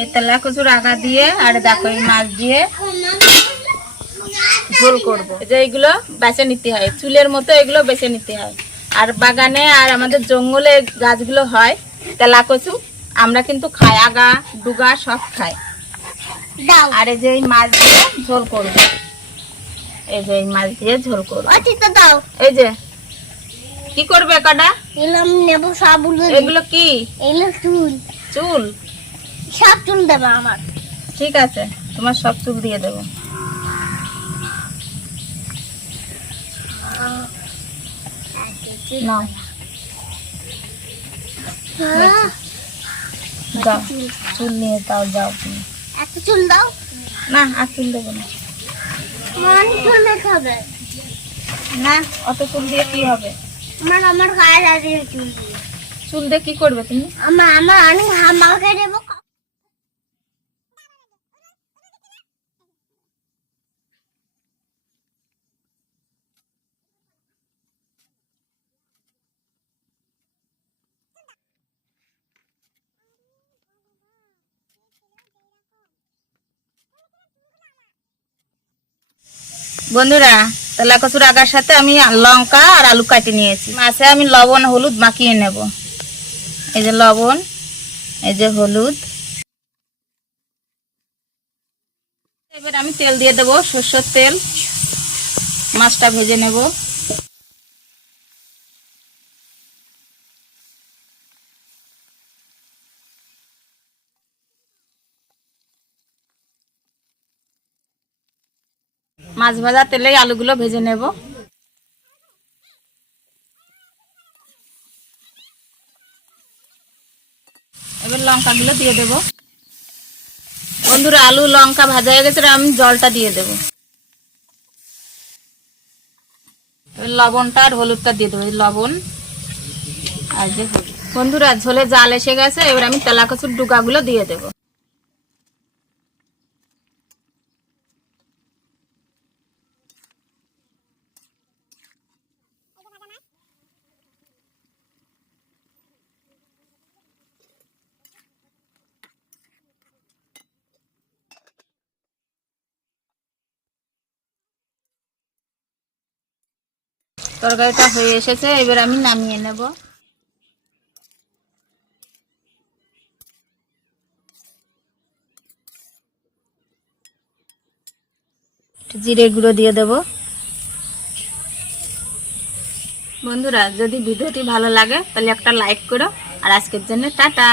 এই তেলা কচুর আগা দিয়ে আর দেখো এই মাছ দিয়ে ঝোল করব। এই যে এইগুলো বেছে নিতে হয়। চুলের মতো এগুলো বেছে নিতে হয়। আর বাগানে আর আমাদের জঙ্গলে গাছগুলো হয় তেলা কচু আমরা কিন্তু খাই। আগা ডুগা সব খাই। আর এই যে এই মাছ দিয়ে ঝোল করব। এই যে এই মাছ দিয়ে ঝোল করব। দাও। এই যে কি করবে কটা? নেব এগুলো কি? এগুলো চুল। চুল? সব চুল দেবে আমার। ঠিক আছে তোমার সব চুল দিয়ে দেবো। নাও। যাও চুল নিয়ে তাও যাও তুমি। এত চুল দাও? না আর চুল দেবো না। মান চুল অত চুল দিয়ে কি হবে? আমার আমার গায়ে লাগে চুল দিয়ে। চুল দিয়ে কি করবে তুমি? আমার আমার অনেক হামাকে দেবো বন্ধুরা, তেলা কচুর আগার সাথে আমি লঙ্কা আর আলু কাটি নিয়েছি। মাছে আমি লবণ, হলুদ মাখিয়ে নেব। এই যে লবণ, এই যে হলুদ। এবার আমি তেল দিয়ে দেবো সর্ষের তেল। মাছটা ভেজে নেব। মাছ ভাজা তেলে আলুগুলো ভেজে নেব। এবার লঙ্কাগুলো দিয়ে দেব। বন্ধুরা, আলু, লঙ্কা ভাজা হয়ে গেছে, আমি জলটা দিয়ে দেব। এবার লবণটা আর হলুদটা দিয়ে দেবো লবণ আর যে বন্ধুরা, ঝোলে জাল এসে গেছে, এবার আমি তেলা কচুর ডুকাগুলো দিয়ে দেবো। তরকারিটা হয়ে এসেছে, এবার আমি নামিয়ে নেব। জিরে গুঁড়ো দিয়ে দেব। বন্ধুরা, যদি ভিডিওটি ভালো লাগে, তাহলে একটা লাইক করো। আর আজকের জন্য টাটা।